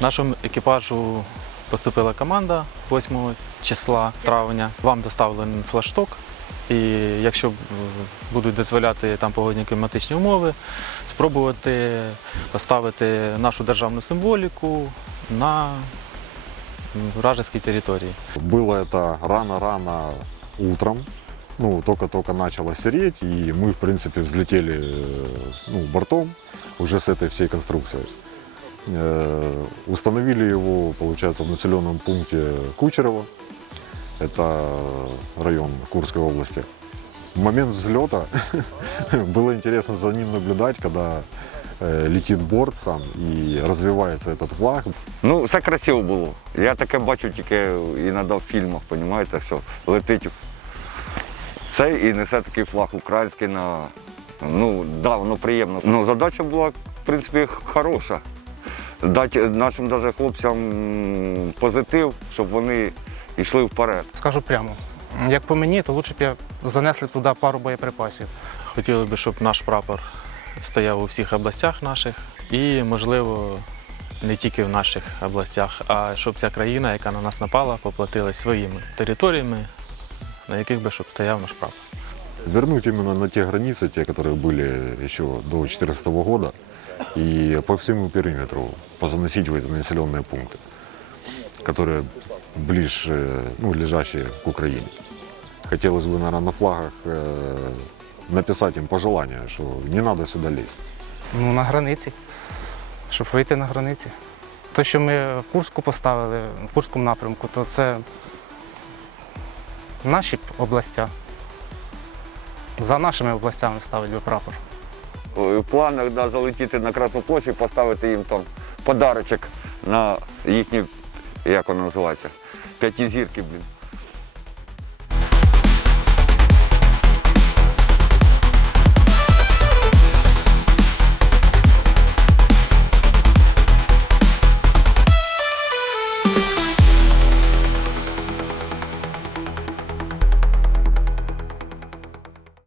Нашому екіпажу поступила команда 8 числа травня. Вам доставлений флашток. І якщо е, будуть дозволяти там погодні кліматичні умови, спробувати поставити нашу державну символіку на м, вражеській території. Было это рано-рано утром, ну, только-только начало сереть, и мы, в принципе, взлетели э, ну, бортом уже с этой всей конструкцией. Э, Установили его, получается, в населенном пункте Кучерово, это район Курской области. В момент взлета было интересно за ним наблюдать, когда э, летит борт сам и развивается этот флаг. Ну, все красиво було. Я таке бачу тільки іноді в фільмах, розумієте, що летить цей і несе такий флаг український на. Ну, да, воно приємно. Ну, задача була, в принципі, хороша. Дати нашим даже хлопцям м, позитив, щоб вони йшли вперед. Скажу прямо, як по мені, то лучше б я занесли туди пару боєприпасів. Хотіли б, щоб наш прапор стояв у всіх областях наших і, можливо, не тільки в наших областях, а щоб ця країна, яка на нас напала, поплатилась своїми територіями, на яких би щоб стояв наш прапор. вернуть именно на те границы, те, которые были еще до 2014 года, и по всему периметру позаносить в эти населенные пункты, которые ближе, ну, лежащие к Украине. Хотелось бы, наверное, на флагах э, написать им пожелание, что не надо сюда лезть. Ну, на границі, щоб вийти на границі. Те, що ми в Курську поставили, в Курському напрямку, то це наші областя. За нашими областями ставить би прапор. В планах да, залетіти на Красну площу і поставити їм там подарочок на їхні, як воно називається, п'ятізірки. блін.